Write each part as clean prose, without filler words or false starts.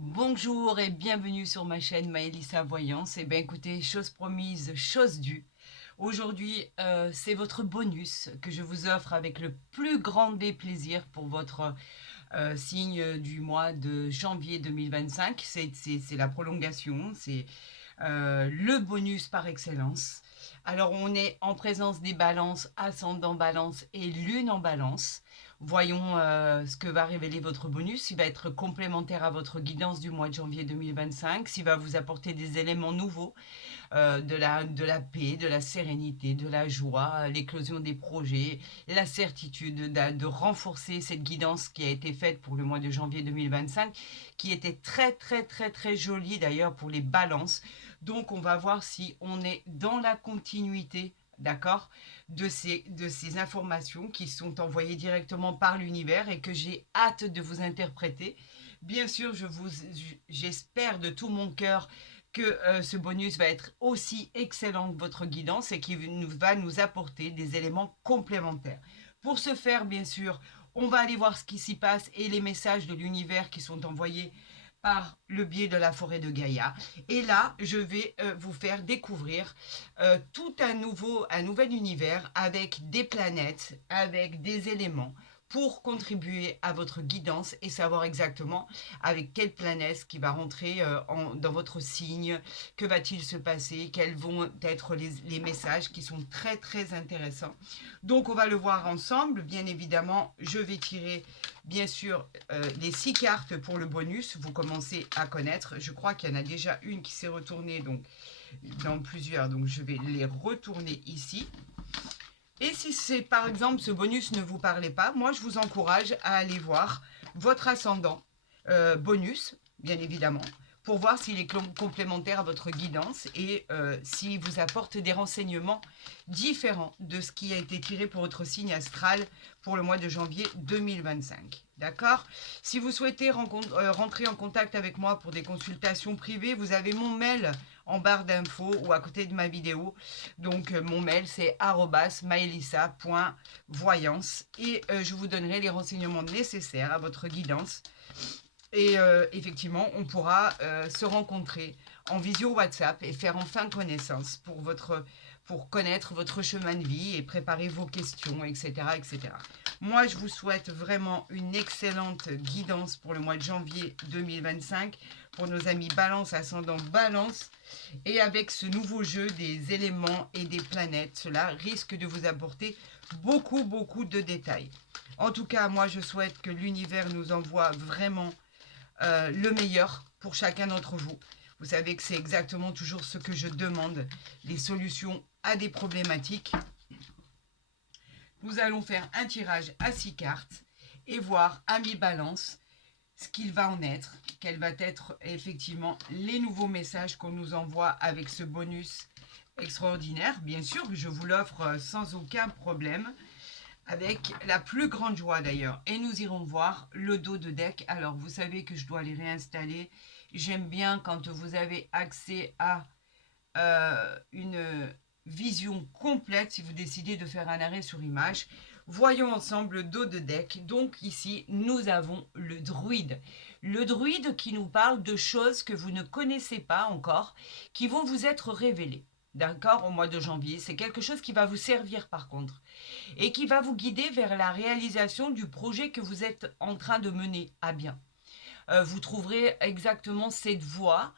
Bonjour et bienvenue sur ma chaîne Maëlissa Voyance. Et bien écoutez, chose promise, chose due. Aujourd'hui, c'est votre bonus que je vous offre avec le plus grand des plaisirs pour votre signe du mois de janvier 2025. C'est la prolongation, c'est le bonus par excellence. Alors on est en présence des balances, ascendant balance et lune en balance. Voyons ce que va révéler votre bonus. Il va être complémentaire à votre guidance du mois de janvier 2025. S'il va vous apporter des éléments nouveaux, de la paix, de la sérénité, de la joie, l'éclosion des projets, la certitude de renforcer cette guidance qui a été faite pour le mois de janvier 2025, qui était très très très très jolie d'ailleurs pour les balances. Donc on va voir si on est dans la continuité, d'accord, de ces informations qui sont envoyées directement par l'univers et que j'ai hâte de vous interpréter. Bien sûr, j'espère de tout mon cœur que ce bonus va être aussi excellent que votre guidance et qui va nous apporter des éléments complémentaires. Pour ce faire, bien sûr, on va aller voir ce qui s'y passe et les messages de l'univers qui sont envoyés par le biais de la forêt de Gaïa. Et là, je vais vous faire découvrir tout un nouvel univers avec des planètes, avec des éléments pour contribuer à votre guidance et savoir exactement avec quelle planète qui va rentrer dans votre signe, que va-t-il se passer, quels vont être les messages qui sont très très intéressants. Donc on va le voir ensemble. Bien évidemment, je vais tirer bien sûr les 6 cartes pour le bonus. Vous commencez à connaître. Je crois qu'il y en a déjà une qui s'est retournée donc dans plusieurs. Donc je vais les retourner ici. Et si c'est par exemple ce bonus ne vous parlait pas, moi je vous encourage à aller voir votre ascendant bonus, bien évidemment, pour voir s'il est complémentaire à votre guidance et s'il vous apporte des renseignements différents de ce qui a été tiré pour votre signe astral pour le mois de janvier 2025. D'accord? Si vous souhaitez rentrer en contact avec moi pour des consultations privées, vous avez mon mail en barre d'infos ou à côté de ma vidéo. Donc mon mail c'est @maelissa.voyance et je vous donnerai les renseignements nécessaires à votre guidance. Et effectivement, on pourra se rencontrer en visio WhatsApp et faire enfin connaissance pour connaître votre chemin de vie et préparer vos questions, etc., etc. Moi, je vous souhaite vraiment une excellente guidance pour le mois de janvier 2025 pour nos amis Balance, ascendant Balance. Et avec ce nouveau jeu des éléments et des planètes, cela risque de vous apporter beaucoup, beaucoup de détails. En tout cas, moi, je souhaite que l'univers nous envoie vraiment le meilleur pour chacun d'entre vous. Vous savez que c'est exactement toujours ce que je demande, les solutions à des problématiques. Nous allons faire un tirage à 6 cartes et voir à mi-balance ce qu'il va en être, quels vont être effectivement les nouveaux messages qu'on nous envoie avec ce bonus extraordinaire. Bien sûr, je vous l'offre sans aucun problème, avec la plus grande joie d'ailleurs. Et nous irons voir le dos de deck. Alors, vous savez que je dois les réinstaller. J'aime bien quand vous avez accès à une vision complète si vous décidez de faire un arrêt sur image. Voyons ensemble le dos de deck. Donc ici, nous avons le druide. Le druide qui nous parle de choses que vous ne connaissez pas encore, qui vont vous être révélées. D'accord, au mois de janvier. C'est quelque chose qui va vous servir par contre et qui va vous guider vers la réalisation du projet que vous êtes en train de mener à bien. Vous trouverez exactement cette voie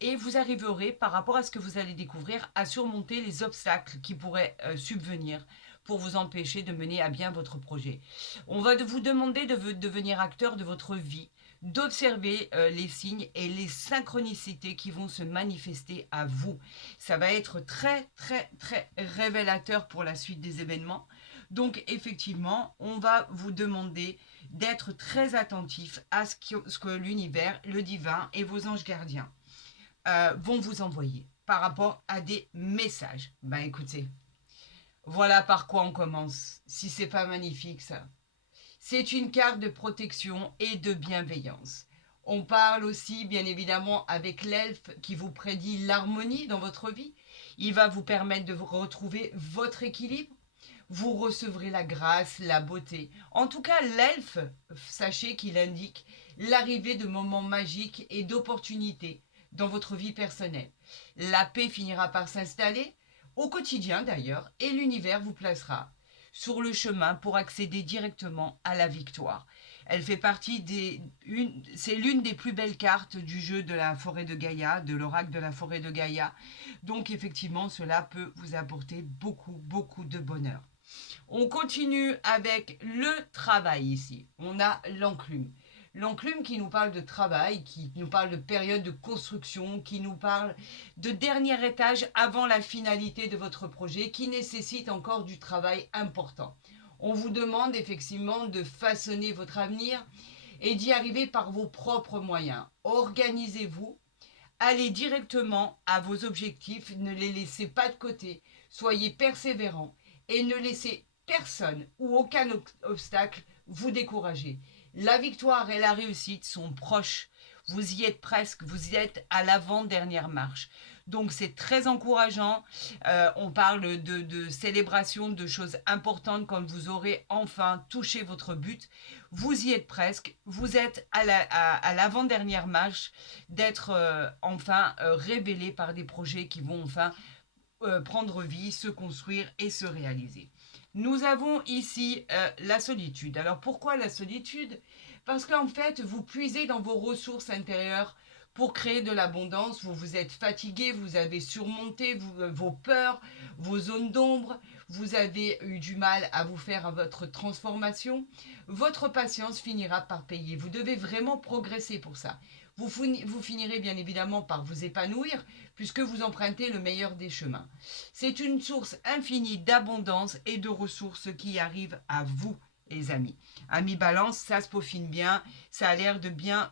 et vous arriverez, par rapport à ce que vous allez découvrir, à surmonter les obstacles qui pourraient subvenir pour vous empêcher de mener à bien votre projet. On va vous demander de devenir acteur de votre vie, d'observer les signes et les synchronicités qui vont se manifester à vous. Ça va être très très très révélateur pour la suite des événements. Donc effectivement, on va vous demander d'être très attentif à ce que l'univers, le divin et vos anges gardiens vont vous envoyer par rapport à des messages. Ben écoutez, voilà par quoi on commence. Si c'est pas magnifique ça. C'est une carte de protection et de bienveillance. On parle aussi, bien évidemment, avec l'elfe qui vous prédit l'harmonie dans votre vie. Il va vous permettre de retrouver votre équilibre. Vous recevrez la grâce, la beauté. En tout cas, l'elfe, sachez qu'il indique l'arrivée de moments magiques et d'opportunités dans votre vie personnelle. La paix finira par s'installer, au quotidien d'ailleurs, et l'univers vous placera sur le chemin pour accéder directement à la victoire. Elle fait partie c'est l'une des plus belles cartes du jeu de la forêt de Gaïa, de l'oracle de la forêt de Gaïa. Donc effectivement, cela peut vous apporter beaucoup, beaucoup de bonheur. On continue avec le travail ici. On a l'enclume. L'enclume qui nous parle de travail, qui nous parle de période de construction, qui nous parle de dernier étage avant la finalité de votre projet, qui nécessite encore du travail important. On vous demande effectivement de façonner votre avenir et d'y arriver par vos propres moyens. Organisez-vous, allez directement à vos objectifs, ne les laissez pas de côté, soyez persévérants et ne laissez personne ou aucun obstacle vous décourager. La victoire et la réussite sont proches. Vous y êtes presque, vous y êtes à l'avant-dernière marche. Donc c'est très encourageant. On parle de célébration, de choses importantes quand vous aurez enfin touché votre but. Vous y êtes presque. Vous êtes à l'avant-dernière marche d'être enfin révélé par des projets qui vont enfin prendre vie, se construire et se réaliser. Nous avons ici la solitude. Alors pourquoi la solitude? Parce qu'en fait, vous puisez dans vos ressources intérieures pour créer de l'abondance. Vous vous êtes fatigué, vous avez surmonté vos peurs, vos zones d'ombre, vous avez eu du mal à vous faire à votre transformation. Votre patience finira par payer. Vous devez vraiment progresser pour ça. Vous finirez bien évidemment par vous épanouir puisque vous empruntez le meilleur des chemins. C'est une source infinie d'abondance et de ressources qui arrivent à vous, les amis. Amis Balance, ça se peaufine bien, ça a l'air de bien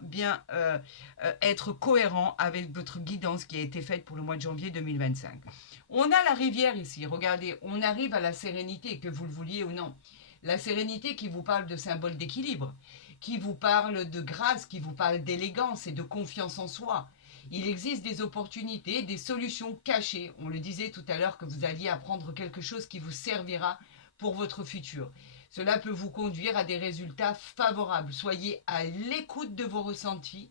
être cohérent avec votre guidance qui a été faite pour le mois de janvier 2025. On a la rivière ici, regardez, on arrive à la sérénité, que vous le vouliez ou non. La sérénité qui vous parle de symbole d'équilibre, qui vous parle de grâce, qui vous parle d'élégance et de confiance en soi. Il existe des opportunités, des solutions cachées. On le disait tout à l'heure que vous alliez apprendre quelque chose qui vous servira pour votre futur. Cela peut vous conduire à des résultats favorables. Soyez à l'écoute de vos ressentis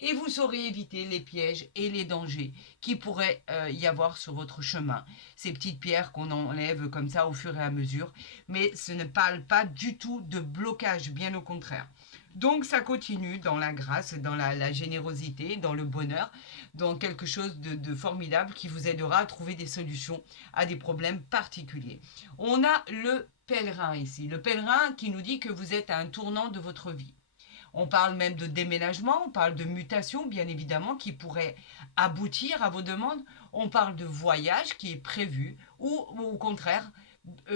et vous saurez éviter les pièges et les dangers qui pourraient y avoir sur votre chemin. Ces petites pierres qu'on enlève comme ça au fur et à mesure, mais ce ne parle pas du tout de blocage, bien au contraire. Donc ça continue dans la grâce, dans la générosité, dans le bonheur, dans quelque chose de formidable qui vous aidera à trouver des solutions à des problèmes particuliers. On a le pèlerin ici, le pèlerin qui nous dit que vous êtes à un tournant de votre vie. On parle même de déménagement, on parle de mutation, bien évidemment, qui pourrait aboutir à vos demandes. On parle de voyage qui est prévu ou au contraire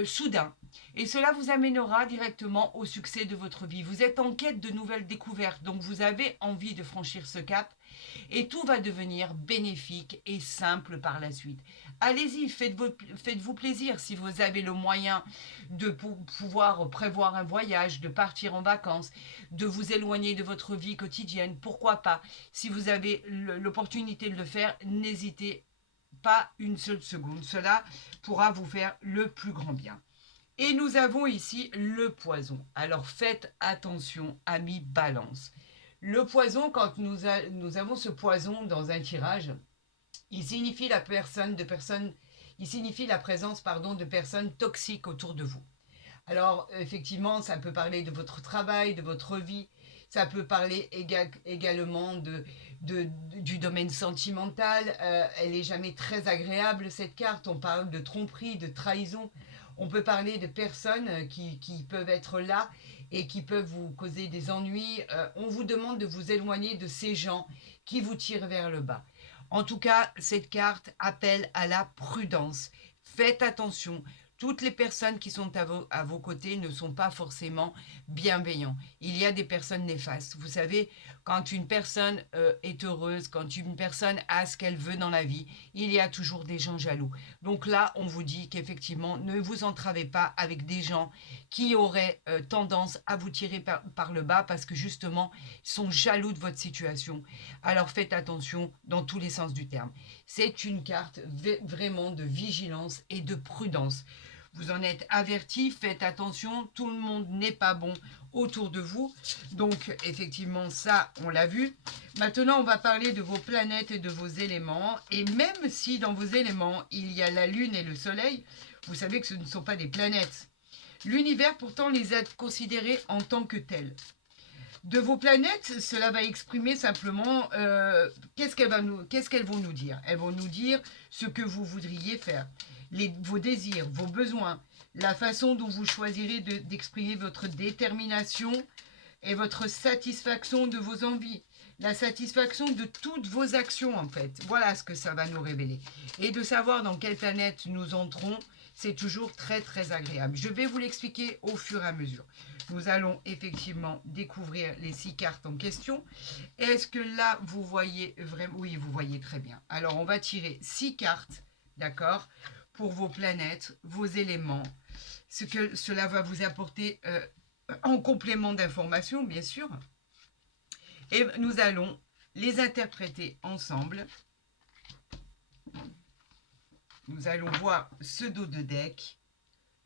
soudain. Et cela vous amènera directement au succès de votre vie. Vous êtes en quête de nouvelles découvertes, donc vous avez envie de franchir ce cap et tout va devenir bénéfique et simple par la suite. Allez-y, faites-vous plaisir si vous avez le moyen de pouvoir prévoir un voyage, de partir en vacances, de vous éloigner de votre vie quotidienne. Pourquoi pas? Si vous avez l'opportunité de le faire, n'hésitez pas une seule seconde. Cela pourra vous faire le plus grand bien. Et nous avons ici le poison. Alors faites attention, amis Balance. Le poison, quand nous avons ce poison dans un tirage, il signifie il signifie la présence de personnes toxiques autour de vous. Alors effectivement, ça peut parler de votre travail, de votre vie, ça peut parler également du domaine sentimental. Elle n'est jamais très agréable cette carte. On parle de tromperie, de trahison. On peut parler de personnes qui peuvent être là et qui peuvent vous causer des ennuis. On vous demande de vous éloigner de ces gens qui vous tirent vers le bas. En tout cas, cette carte appelle à la prudence. Faites attention. Toutes les personnes qui sont à vos côtés ne sont pas forcément bienveillants. Il y a des personnes néfastes. Vous savez, quand une personne est heureuse, quand une personne a ce qu'elle veut dans la vie, il y a toujours des gens jaloux. Donc là, on vous dit qu'effectivement, ne vous entravez pas avec des gens qui auraient tendance à vous tirer par le bas parce que justement, ils sont jaloux de votre situation. Alors faites attention dans tous les sens du terme. C'est une carte vraiment de vigilance et de prudence. Vous en êtes avertis, faites attention, tout le monde n'est pas bon autour de vous. Donc, effectivement, ça, on l'a vu. Maintenant, on va parler de vos planètes et de vos éléments. Et même si dans vos éléments, il y a la Lune et le Soleil, vous savez que ce ne sont pas des planètes. L'univers, pourtant, les a considérés en tant que tels. De vos planètes, cela va exprimer simplement qu'est-ce qu'elles vont nous dire. Elles vont nous dire ce que vous voudriez faire, vos désirs, vos besoins, la façon dont vous choisirez d'exprimer votre détermination et votre satisfaction de vos envies, la satisfaction de toutes vos actions en fait. Voilà ce que ça va nous révéler. Et de savoir dans quelle planète nous entrons, c'est toujours très très agréable. Je vais vous l'expliquer au fur et à mesure. Nous allons effectivement découvrir les 6 cartes en question. Est-ce que là, vous voyez vraiment? Oui, vous voyez très bien. Alors, on va tirer 6 cartes, d'accord, pour vos planètes, vos éléments, ce que cela va vous apporter en complément d'information, bien sûr. Et nous allons les interpréter ensemble. Nous allons voir ce dos de deck.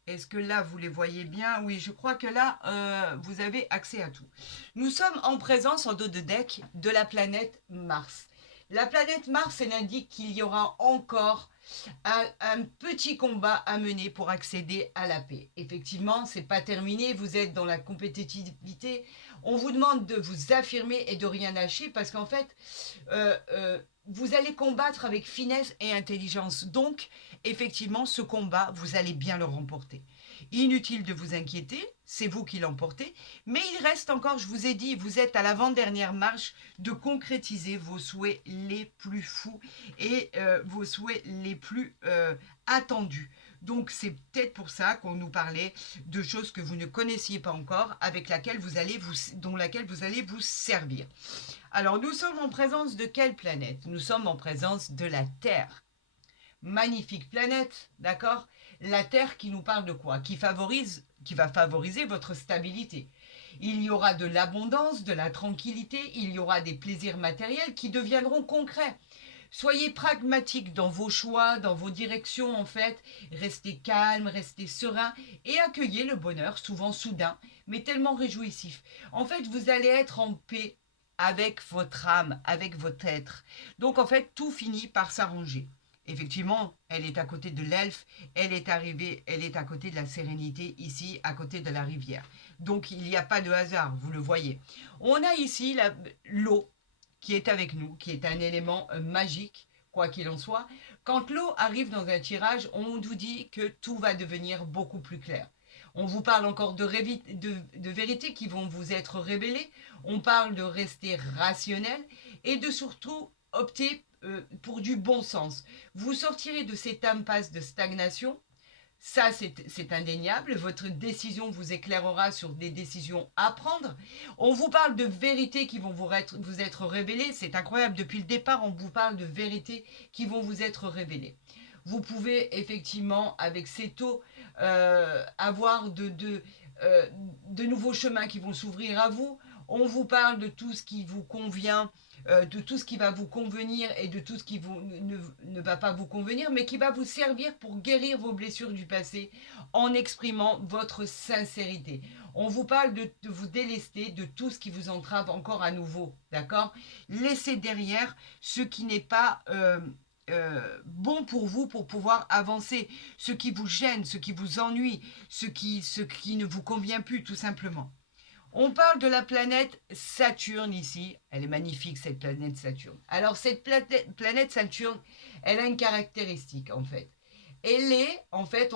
Est-ce que là, vous les voyez bien? Oui, je crois que là, vous avez accès à tout. Nous sommes en présence, en dos de deck, de la planète Mars. La planète Mars, elle indique qu'il y aura encore un petit combat à mener pour accéder à la paix. Effectivement, ce n'est pas terminé, vous êtes dans la compétitivité. On vous demande de vous affirmer et de rien lâcher parce qu'en fait, vous allez combattre avec finesse et intelligence. Donc, effectivement, ce combat, vous allez bien le remporter. Inutile de vous inquiéter, c'est vous qui l'emportez. Mais il reste encore, je vous ai dit, vous êtes à l'avant-dernière marche de concrétiser vos souhaits les plus fous et vos souhaits les plus attendus. Donc, c'est peut-être pour ça qu'on nous parlait de choses que vous ne connaissiez pas encore, dont laquelle vous allez vous servir. Alors, nous sommes en présence de quelle planète? Nous sommes en présence de la Terre. Magnifique planète, d'accord? La Terre qui nous parle de quoi? Qui va favoriser votre stabilité. Il y aura de l'abondance, de la tranquillité, il y aura des plaisirs matériels qui deviendront concrets. Soyez pragmatique dans vos choix, dans vos directions en fait. Restez calme, restez serein et accueillez le bonheur, souvent soudain, mais tellement réjouissif. En fait, vous allez être en paix avec votre âme, avec votre être. Donc en fait, tout finit par s'arranger. Effectivement, elle est à côté de l'elfe, elle est à côté de la sérénité, ici, à côté de la rivière. Donc, il n'y a pas de hasard, vous le voyez. On a ici l'eau qui est avec nous, qui est un élément magique, quoi qu'il en soit. Quand l'eau arrive dans un tirage, on nous dit que tout va devenir beaucoup plus clair. On vous parle encore de vérités qui vont vous être révélées. On parle de rester rationnel et de surtout opter pour du bon sens. Vous sortirez de cette impasse de stagnation. Ça, c'est indéniable. Votre décision vous éclairera sur des décisions à prendre. On vous parle de vérités qui vont vous être révélées. C'est incroyable. Depuis le départ, on vous parle de vérités qui vont vous être révélées. Vous pouvez effectivement, avec ces taux, avoir de nouveaux chemins qui vont s'ouvrir à vous. On vous parle de tout ce qui vous convient, de tout ce qui va vous convenir et de tout ce qui ne va pas vous convenir, mais qui va vous servir pour guérir vos blessures du passé en exprimant votre sincérité. On vous parle de vous délester de tout ce qui vous entrave encore à nouveau, d'accord? Laissez derrière ce qui n'est pas bon pour vous pour pouvoir avancer, ce qui vous gêne, ce qui vous ennuie, ce qui ne vous convient plus, tout simplement. On parle de la planète Saturne ici. Elle est magnifique, cette planète Saturne. Alors, cette planète Saturne, elle a une caractéristique, en fait. Elle est, en fait,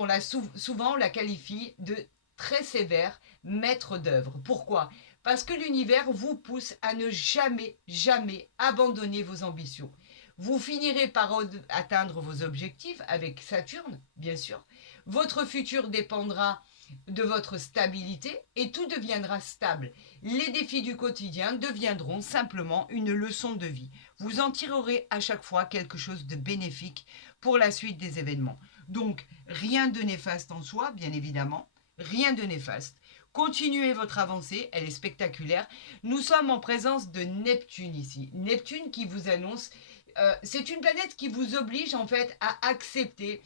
souvent, on la qualifie de très sévère maître d'œuvre. Pourquoi? Parce que l'univers vous pousse à ne jamais, jamais abandonner vos ambitions. Vous finirez par atteindre vos objectifs avec Saturne, bien sûr. Votre futur dépendra de votre stabilité et tout deviendra stable. Les défis du quotidien deviendront simplement une leçon de vie. Vous en tirerez à chaque fois quelque chose de bénéfique pour la suite des événements. Donc, rien de néfaste en soi, bien évidemment, rien de néfaste. Continuez votre avancée, elle est spectaculaire. Nous sommes en présence de Neptune ici. Neptune qui vous annonce c'est une planète qui vous oblige en fait à accepter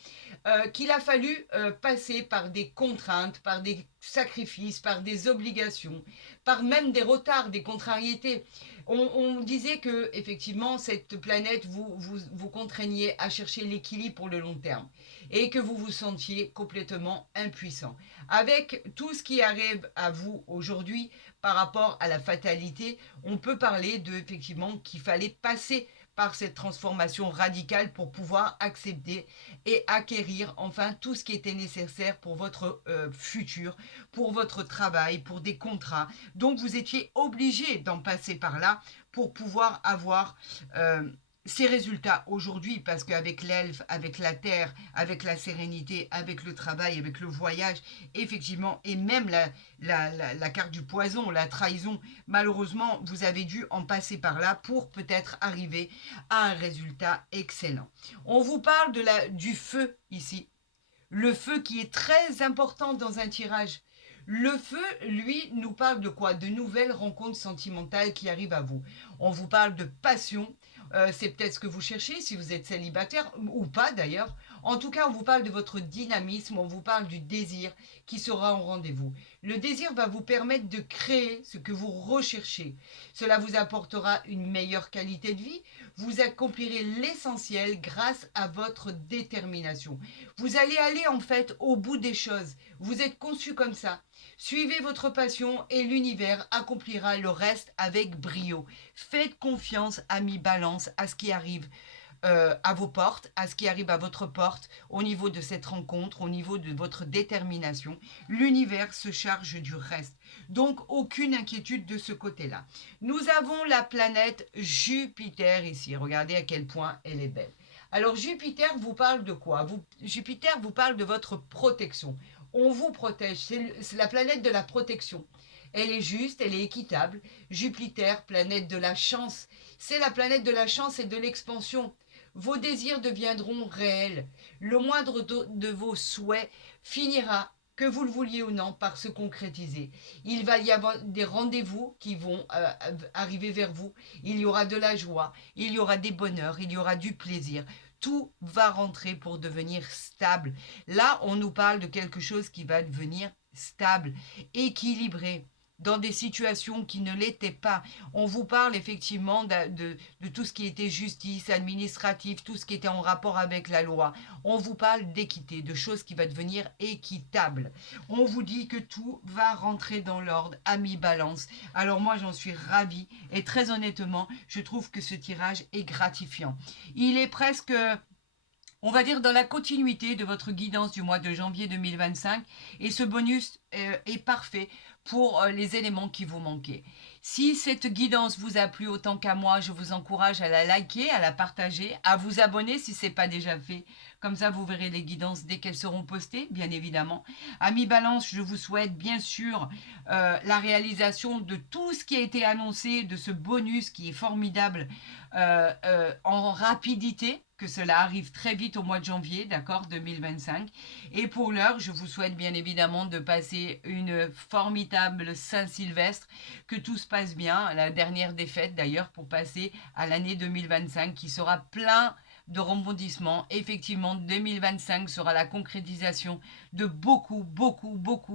qu'il a fallu passer par des contraintes, par des sacrifices, par des obligations, par même des retards, des contrariétés. On disait que effectivement cette planète vous contraignait à chercher l'équilibre pour le long terme et que vous vous sentiez complètement impuissant. Avec tout ce qui arrive à vous aujourd'hui par rapport à la fatalité, on peut parler de effectivement qu'il fallait passer par cette transformation radicale pour pouvoir accepter et acquérir enfin tout ce qui était nécessaire pour votre futur, pour votre travail, pour des contrats. Donc vous étiez obligé d'en passer par là pour pouvoir avoir ces résultats aujourd'hui, parce qu'avec l'elfe, avec la terre, avec la sérénité, avec le travail, avec le voyage, effectivement, et même la carte du poison, la trahison, malheureusement, vous avez dû en passer par là pour peut-être arriver à un résultat excellent. On vous parle du feu ici. Le feu qui est très important dans un tirage. Le feu, lui, nous parle de quoi? De nouvelles rencontres sentimentales qui arrivent à vous. On vous parle de passion. C'est peut-être ce que vous cherchez si vous êtes célibataire ou pas d'ailleurs. En tout cas, on vous parle de votre dynamisme, on vous parle du désir qui sera en rendez-vous. Le désir va vous permettre de créer ce que vous recherchez. Cela vous apportera une meilleure qualité de vie. Vous accomplirez l'essentiel grâce à votre détermination. Vous allez aller en fait au bout des choses. Vous êtes conçu comme ça. Suivez votre passion et l'univers accomplira le reste avec brio. Faites confiance, amis Balance, à ce qui arrive à vos portes, à ce qui arrive à votre porte au niveau de cette rencontre, au niveau de votre détermination. L'univers se charge du reste. Donc, aucune inquiétude de ce côté-là. Nous avons la planète Jupiter ici. Regardez à quel point elle est belle. Alors, Jupiter vous parle de quoi? Jupiter vous parle de votre protection. On vous protège. C'est la planète de la protection. Elle est juste, elle est équitable. Jupiter, planète de la chance. C'est la planète de la chance et de l'expansion. Vos désirs deviendront réels. Le moindre de vos souhaits finira, que vous le vouliez ou non, par se concrétiser. Il va y avoir des rendez-vous qui vont arriver vers vous. Il y aura de la joie, il y aura des bonheurs, il y aura du plaisir. Tout va rentrer pour devenir stable. Là, on nous parle de quelque chose qui va devenir stable, équilibré, dans des situations qui ne l'étaient pas. On vous parle effectivement de tout ce qui était justice, administratif, tout ce qui était en rapport avec la loi. On vous parle d'équité, de choses qui vont devenir équitables. On vous dit que tout va rentrer dans l'ordre, ami Balance. Alors moi, j'en suis ravie et très honnêtement, je trouve que ce tirage est gratifiant. Il est presque... On va dire dans la continuité de votre guidance du mois de janvier 2025 et ce bonus est parfait pour les éléments qui vous manquaient. Si cette guidance vous a plu autant qu'à moi, je vous encourage à la liker, à la partager, à vous abonner si ce n'est pas déjà fait. Comme ça, vous verrez les guidances dès qu'elles seront postées, bien évidemment. Amis Balance, je vous souhaite bien sûr la réalisation de tout ce qui a été annoncé, de ce bonus qui est formidable en rapidité, que cela arrive très vite au mois de janvier, d'accord, 2025. Et pour l'heure, je vous souhaite bien évidemment de passer une formidable Saint-Sylvestre, que tout se passe bien, la dernière des fêtes d'ailleurs, pour passer à l'année 2025 qui sera plein de rebondissements. Effectivement, 2025 sera la concrétisation de beaucoup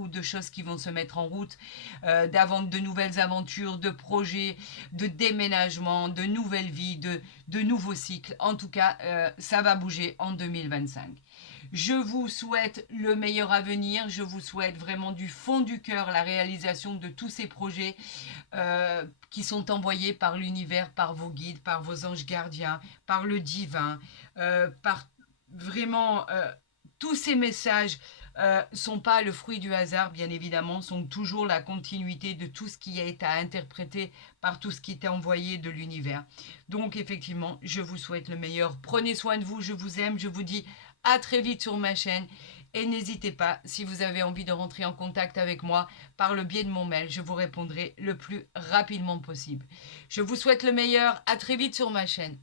de choses qui vont se mettre en route, de nouvelles aventures, de projets, de déménagements, de nouvelles vies, de nouveaux cycles. En tout cas, ça va bouger en 2025. Je vous souhaite le meilleur avenir. Je vous souhaite vraiment du fond du cœur la réalisation de tous ces projets qui sont envoyés par l'univers, par vos guides, par vos anges gardiens, par le divin, par vraiment tous ces messages sont pas le fruit du hasard, bien évidemment, sont toujours la continuité de tout ce qui est à interpréter par tout ce qui est envoyé de l'univers. Donc, effectivement, je vous souhaite le meilleur. Prenez soin de vous, je vous aime, je vous dis à très vite sur ma chaîne. Et n'hésitez pas, si vous avez envie de rentrer en contact avec moi par le biais de mon mail, je vous répondrai le plus rapidement possible. Je vous souhaite le meilleur, à très vite sur ma chaîne.